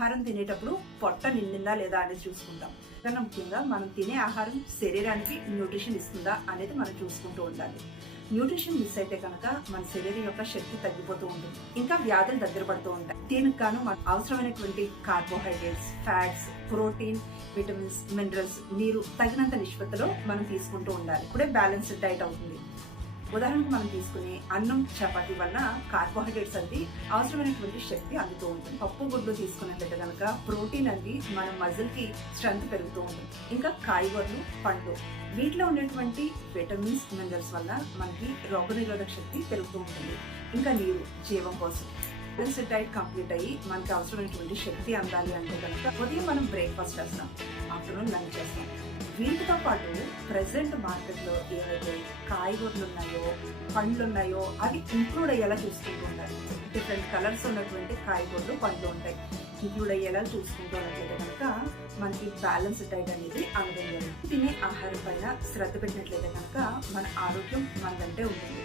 ఆహారం తినేటప్పుడు పొట్ట నిండిందా లేదా అనేది చూసుకుంటాం కన్నా ముఖ్యంగా మనం తినే ఆహారం శరీరానికి న్యూట్రిషన్ ఇస్తుందా అనేది మనం చూసుకుంటూ ఉండాలి. న్యూట్రిషన్ మిస్ అయితే కనుక మన శరీరం యొక్క శక్తి తగ్గిపోతూ ఉంటుంది. ఇంకా వ్యాధులు దగ్గర పడుతూ ఉంటాయి. దీనికి గాను మనకు అవసరమైనటువంటి carbohydrates fats protein vitamins minerals నీరు తగినంత నిష్పత్తిలో మనం తీసుకుంటూ ఉండాలి. ఇప్పుడే బ్యాలెన్స్డ్ డైట్ అవుతుంది. ఉదాహరణకు మనం తీసుకునే అన్నం చపాతీ వలన కార్బోహైడ్రేట్స్ అంది అవసరమైనటువంటి శక్తి అందుతూ ఉంటుంది. పప్పు గుడ్లు తీసుకున్నట్లయితే కనుక ప్రోటీన్ అంది మన మజిల్కి స్ట్రెంత్ పెరుగుతూ ఉంటుంది. ఇంకా కాయగూరలు పండ్లు. వీటిలో ఉండేటువంటి విటమిన్స్ మినరల్స్ వల్ల మనకి రోగనిరోధక శక్తి పెరుగుతూ ఉంటుంది. ఇంకా నీరు జీవం కోసం. బ్యాలెన్స్డ్ డైట్ కంప్లీట్ అయ్యి మనకి అవసరమైనటువంటి శక్తి అందాలి అంటే కనుక ఉదయం మనం బ్రేక్ఫాస్ట్ చేస్తాం ఆఫ్టర్నూన్ లంచ్ చేస్తాం. వీటితో పాటు ప్రెసెంట్ మార్కెట్లో ఏవైతే కాయగూరలు ఉన్నాయో పండ్లు ఉన్నాయో అవి ఇంక్లూడ్ అయ్యేలా చూసుకుంటూ ఉండాలి. డిఫరెంట్ కలర్స్ ఉన్నటువంటి కాయగూరలు పండ్లు ఉంటాయి. ఇంక్లూడ్ అయ్యేలా చూసుకుంటూ ఉన్నట్లయితే కనుక మనకి బ్యాలెన్స్ డైట్ అనేది అందడం తినే ఆహారం పైన శ్రద్ధ పెట్టినట్లయితే కనుక మన ఆరోగ్యం మనదంటే ఉంటుంది.